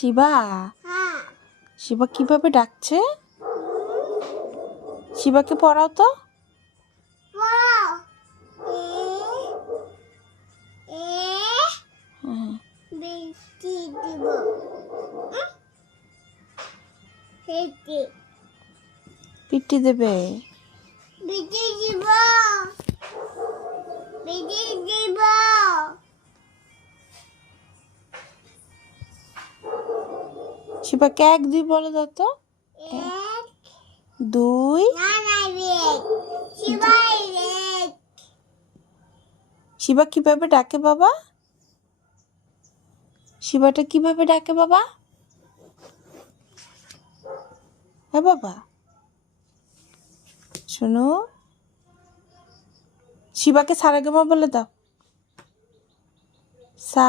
শিবা, শিবা কিভাবে ডাকছে? শিবাকে পড়াও তো। পিটি দেবে। শিবাকে 1 2 বলে দাও তো। 1 2। শিবা কিভাবে ডাকে বাবা? শিবাটা কিভাবে ডাকে বাবা? হ্যাঁ বাবা, শোনো। শিবাকে সারেগামা বলে দাও। সা